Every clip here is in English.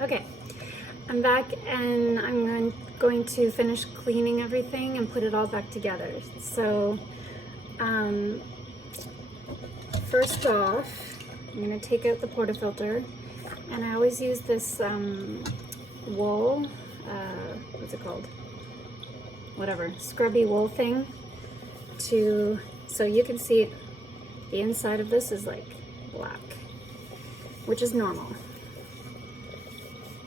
Okay, I'm back and I'm going to finish cleaning everything and put it all back together. So, first off, I'm gonna take out the portafilter, and I always use this wool, what's it called? Whatever, scrubby wool thing so you can see the inside of this is like black, which is normal.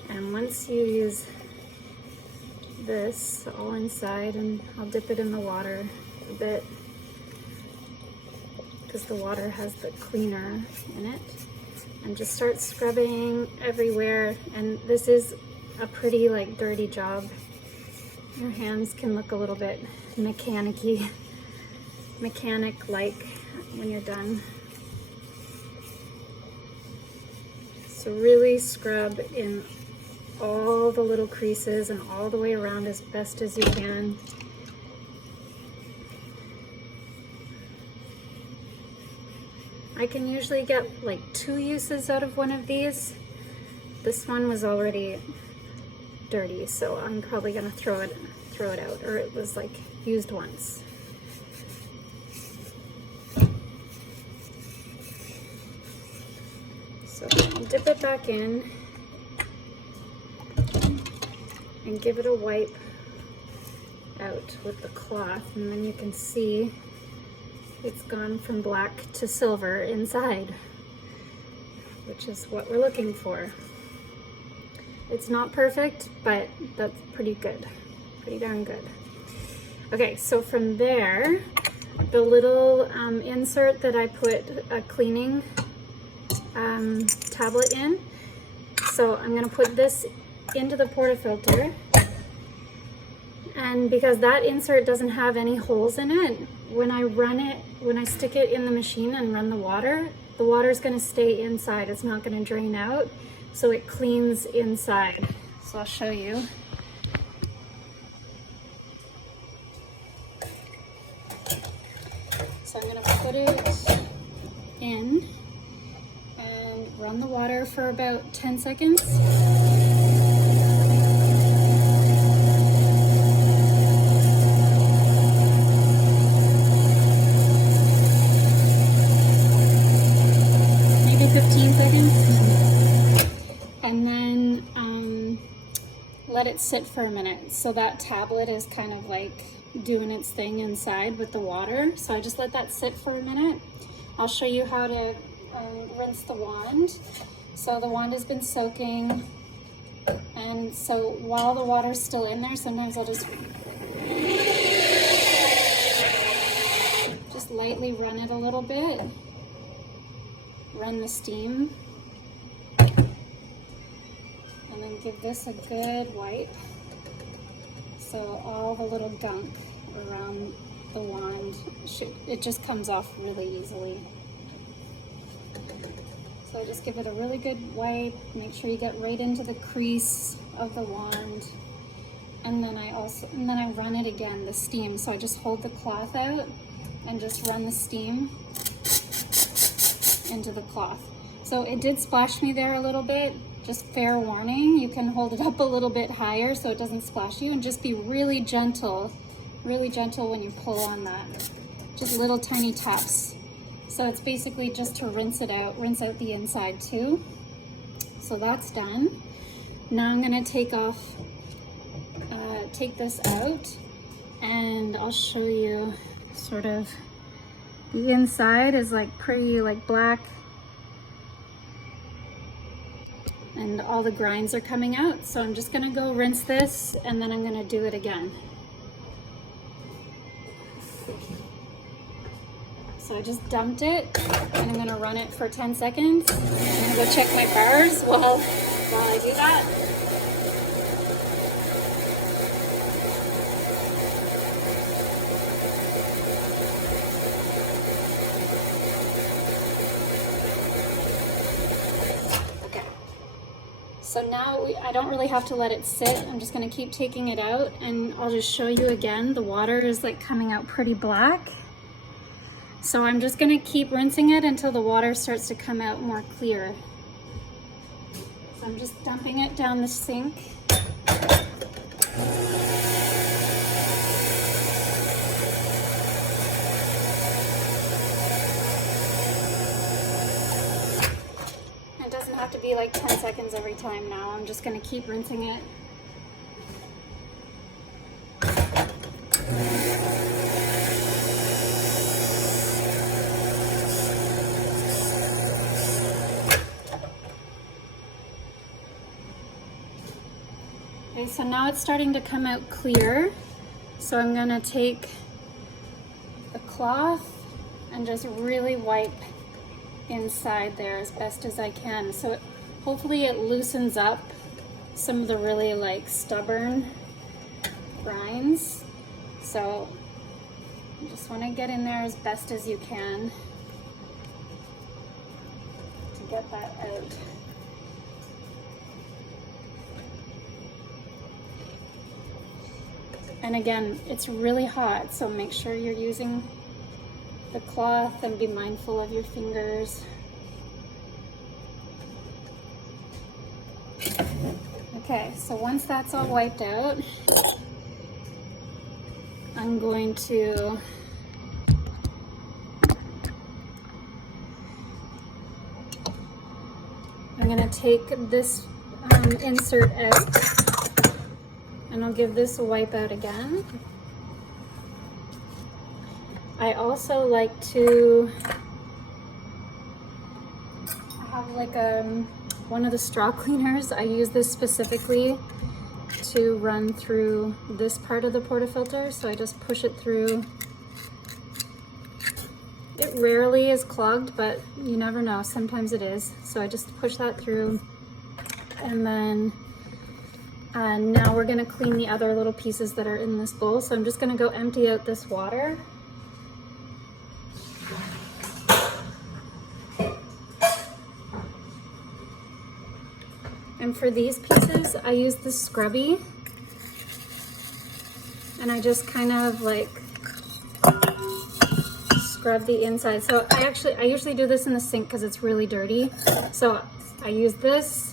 And once you use this all inside, and I'll dip it in the water a bit because the water has the cleaner in it, and just start scrubbing everywhere. And this is a pretty like dirty job. Your hands can look a little bit mechanic-like when you're done. So really scrub in all the little creases and all the way around as best as you can. I can usually get like 2 uses out of one of these. This one was already dirty, so I'm probably gonna throw it out, or it was like used once. So I'll dip it back in and give it a wipe out with the cloth, and then you can see it's gone from black to silver inside, which is what we're looking for. It's not perfect, but that's pretty good, pretty darn good. Okay, so from there, the little insert that I put a cleaning tablet in, so I'm gonna put this into the portafilter, and because that insert doesn't have any holes in it, when I stick it in the machine and run the water is gonna stay inside. It's not gonna drain out, so it cleans inside. So I'll show you. So I'm gonna put it in and run the water for about 10 seconds. Maybe 15 seconds. And then let it sit for a minute. So that tablet is kind of like doing its thing inside with the water. So I just let that sit for a minute. I'll show you how to rinse the wand. So the wand has been soaking, and so while the water's still in there, sometimes I'll just lightly run it a little bit, run the steam, and then give this a good wipe so all the little gunk around the wand, it just comes off really easily. So just give it a really good wipe, make sure you get right into the crease of the wand, and then I run it again, the steam. So I just hold the cloth out and just run the steam into the cloth. So it did splash me there a little bit, just fair warning. You can hold it up a little bit higher so it doesn't splash you, and just be really gentle when you pull on that. Just little tiny taps. So it's basically just to rinse out the inside too. So that's done. Now I'm gonna take this out, and I'll show you sort of the inside is like pretty like black, and all the grinds are coming out. So I'm just gonna go rinse this, and then I'm gonna do it again. So I just dumped it, and I'm gonna run it for 10 seconds. I'm gonna go check my bars while I do that. Okay. So now I don't really have to let it sit. I'm just gonna keep taking it out, and I'll just show you again. The water is like coming out pretty black. So I'm just gonna keep rinsing it until the water starts to come out more clear. So I'm just dumping it down the sink. It doesn't have to be like 10 seconds every time now. I'm just going to keep rinsing it. Okay, so now it's starting to come out clear. So I'm gonna take the cloth and just really wipe inside there as best as I can. So hopefully it loosens up some of the really like stubborn grinds. So you just wanna get in there as best as you can to get that out. And again, it's really hot, so make sure you're using the cloth and be mindful of your fingers. Okay, so once that's all wiped out, I'm going to take this insert out. And I'll give this a wipe out again. I also like to have like one of the straw cleaners. I use this specifically to run through this part of the portafilter. So I just push it through. It rarely is clogged, but you never know. Sometimes it is. So I just push that through, and then now we're gonna clean the other little pieces that are in this bowl. So I'm just gonna go empty out this water. And for these pieces, I use the scrubby. And I just kind of like scrub the inside. So I usually do this in the sink because it's really dirty. So I use this.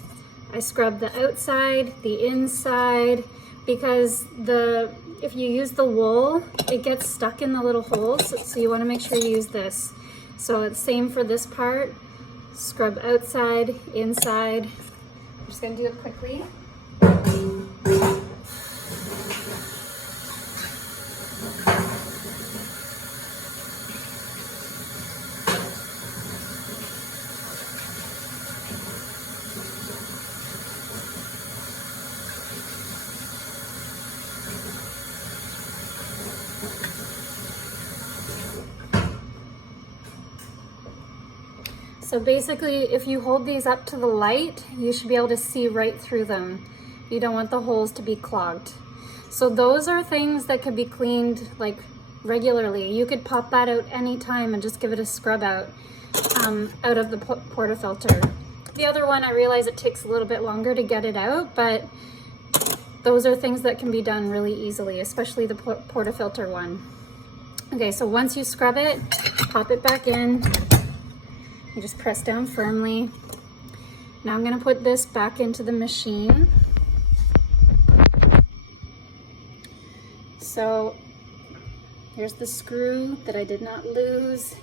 I scrub the outside, the inside, because if you use the wool, it gets stuck in the little holes, so you want to make sure you use this. So it's same for this part. Scrub outside, inside. I'm just going to do it quickly. So basically, if you hold these up to the light, you should be able to see right through them. You don't want the holes to be clogged. So those are things that could be cleaned like regularly. You could pop that out anytime and just give it a scrub out of the portafilter. The other one, I realize it takes a little bit longer to get it out, but those are things that can be done really easily, especially the portafilter one. Okay, so once you scrub it, pop it back in. You just press down firmly. Now I'm going to put this back into the machine. So here's the screw that I did not lose.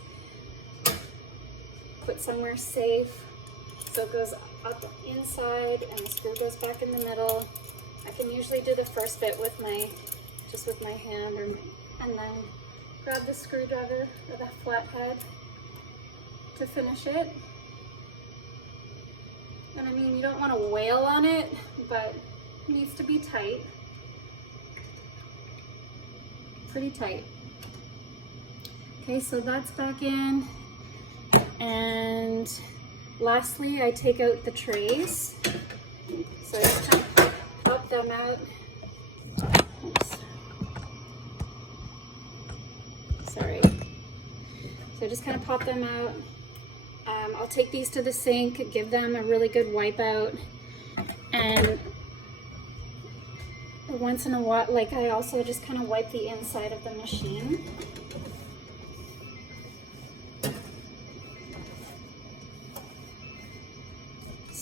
Put somewhere safe. So it goes up inside and the screw goes back in the middle. I can usually do the first bit with just with my hand, and then grab the screwdriver with a flathead to finish it. And I mean, you don't want to wail on it, but it needs to be tight. Pretty tight. Okay, so that's back in. And lastly, I take out the trays. So I just kind of pop them out. Oops. Sorry. So I just kind of pop them out. I'll take these to the sink, give them a really good wipe out, and once in a while, like I also just kind of wipe the inside of the machine.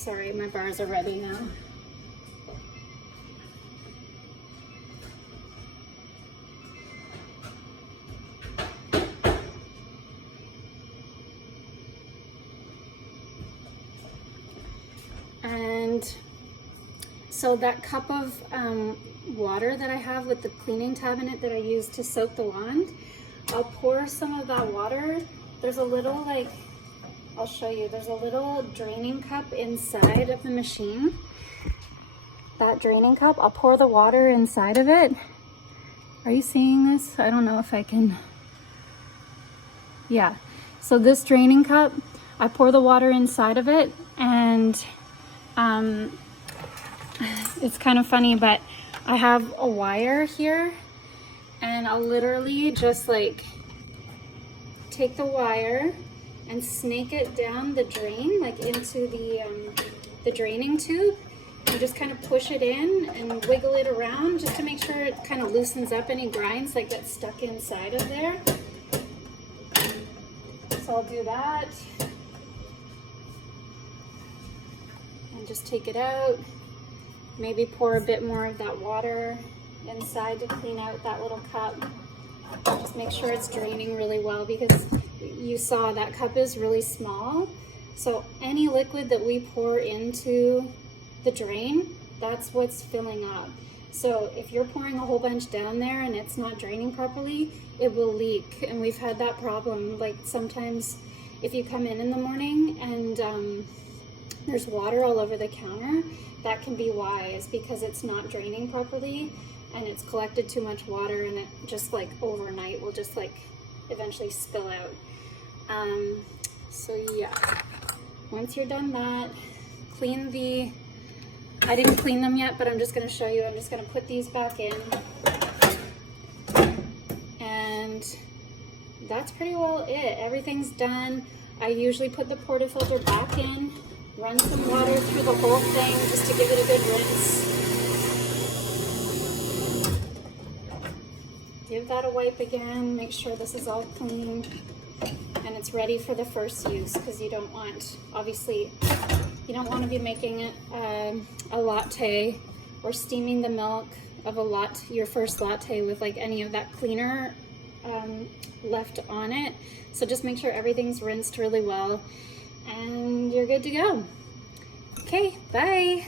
Sorry, my bars are ready now. And so that cup of water that I have with the cleaning tab in it that I use to soak the wand, I'll pour some of that water. There's a little, like, I'll show you, there's a little draining cup inside of the machine. That draining cup, I'll pour the water inside of it. Are you seeing this? I don't know if I can. Yeah, so this draining cup, I pour the water inside of it, and it's kind of funny, but I have a wire here, and I'll literally just like take the wire and snake it down the drain, like into the draining tube, and just kind of push it in and wiggle it around just to make sure it kind of loosens up any grinds like that's stuck inside of there. So I'll do that and just take it out. Maybe pour a bit more of that water inside to clean out that little cup. Just make sure it's draining really well, because you saw that cup is really small. So any liquid that we pour into the drain, that's what's filling up. So if you're pouring a whole bunch down there and it's not draining properly, it will leak. And we've had that problem. Like sometimes if you come in the morning and there's water all over the counter, that can be why, is because it's not draining properly and it's collected too much water, and it just like overnight will just like eventually spill out. So yeah, once you're done that, clean the, I didn't clean them yet, but I'm just going to show you. I'm just going to put these back in, and that's pretty well it. Everything's done. I usually put the portafilter back in, run some water through the whole thing just to give it a good rinse. Give that a wipe again, make sure this is all clean and it's ready for the first use, because you don't want, obviously, you don't want to be making a latte or steaming the milk of your first latte with like any of that cleaner left on it. So just make sure everything's rinsed really well and you're good to go. Okay, bye.